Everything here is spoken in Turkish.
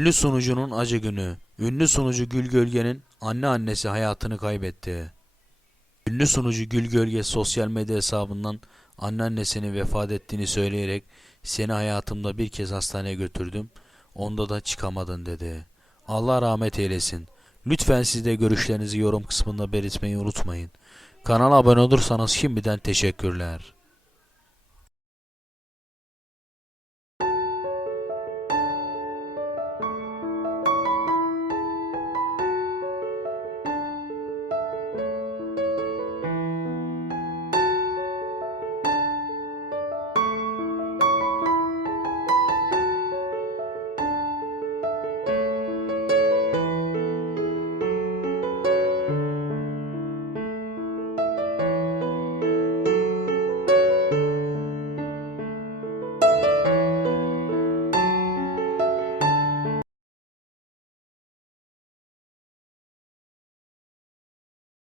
Ünlü sunucunun acı günü. Ünlü sunucu Gül Gölge'nin anne annesi hayatını kaybetti. Ünlü sunucu Gül Gölge sosyal medya hesabından anneannesinin vefat ettiğini söyleyerek seni hayatımda bir kez hastaneye götürdüm. Onda da çıkamadın dedi. Allah rahmet eylesin. Lütfen siz de görüşlerinizi yorum kısmında belirtmeyi unutmayın. Kanala abone olursanız şimdiden teşekkürler.